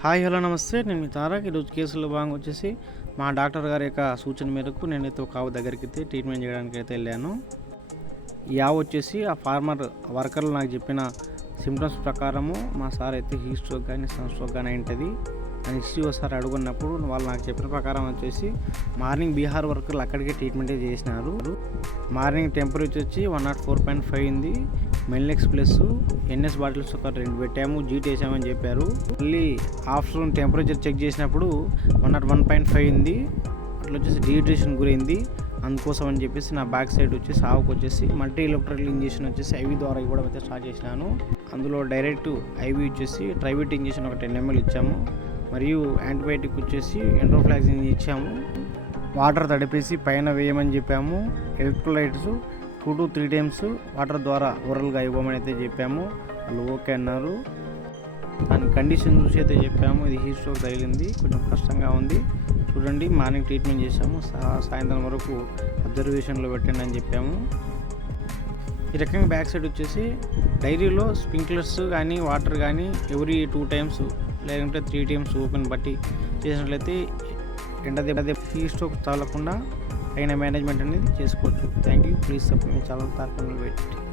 Hi hello నమస్తే. నేను మీ తారక్. ఈరోజు కేసులో భాగంగా వచ్చేసి మా డాక్టర్ గారి యొక్క సూచన మేరకు నేనైతే ఒక ఆవు దగ్గరికి అయితే ట్రీట్మెంట్ చేయడానికి అయితే వెళ్ళాను. ఈ ఆవు వచ్చేసి ఆ ఫార్మర్ వర్కర్లు నాకు చెప్పిన సిమ్టమ్స్ ప్రకారము మా సార్ అయితే హీట్ స్ట్రోక్ కానీ సన్ స్ట్రోక్ కానీ ఉంటుంది అని హిస్టరీ ఒకసారి అడుగున్నప్పుడు వాళ్ళు నాకు చెప్పిన ప్రకారం వచ్చేసి మార్నింగ్ బీహార్ వర్కర్లు అక్కడికే ట్రీట్మెంట్ చేసినారు. మార్నింగ్ టెంపరేచర్ వచ్చి 104.5 ఉంది. మెల్నెక్స్ ప్లస్ ఎన్ఎస్ బాటిల్స్ ఒక 2 పెట్టాము, జీటీ వేసామని చెప్పారు. మళ్ళీ ఆఫ్టర్నూన్ టెంపరేచర్ చెక్ చేసినప్పుడు 101.5 ఉంది. అట్లా వచ్చేసి డీహైడ్రేషన్ గురైంది. అందుకోసం అని చెప్పేసి నా బ్యాక్ సైడ్ వచ్చేసి ఆవుకు వచ్చేసి మల్టీ ఎలక్ట్రికల్ ఇంజెక్షన్ వచ్చేసి ఐవి ద్వారా ఇవ్వడం అయితే స్టార్ట్ చేసినాను. అందులో డైరెక్ట్ ఐవి వచ్చేసి ట్రైవిట్ ఇంజెక్షన్ ఒక 10 ml ఇచ్చాము. మరియు యాంటీబయాటిక్ వచ్చేసి ఎండ్రోఫ్లాక్సిన్ ఇచ్చాము. వాటర్ తడిపేసి పైన వేయమని చెప్పాము. ఎలక్ట్రోలైట్స్ 2 to 3 times వాటర్ ద్వారా ఓరల్గా ఇవ్వమని అయితే చెప్పాము. వాళ్ళు ఓకే అన్నారు. దాని కండిషన్ చూసి అయితే చెప్పాము. ఇది హీట్ స్ట్రోక్ తగిలింది, కొంచెం కష్టంగా ఉంది చూడండి. మార్నింగ్ ట్రీట్మెంట్ చేసాము, సాయంత్రం వరకు అబ్జర్వేషన్లో పెట్టండి అని చెప్పాము. ఈ రకంగా బ్యాక్ సైడ్ వచ్చేసి డైరీలో స్ప్రింక్లర్స్ కానీ వాటర్ కానీ ఎవ్రీ 2 times లేదంటే 3 times ఓపెన్ బట్టి చేసినట్లయితే ఎండ హీట్ స్ట్రోక్ తగలకుండా అయిన మేనేజ్మెంట్ అనేది చేసుకోవచ్చు. Thank you. Please subscribe channel Tarak.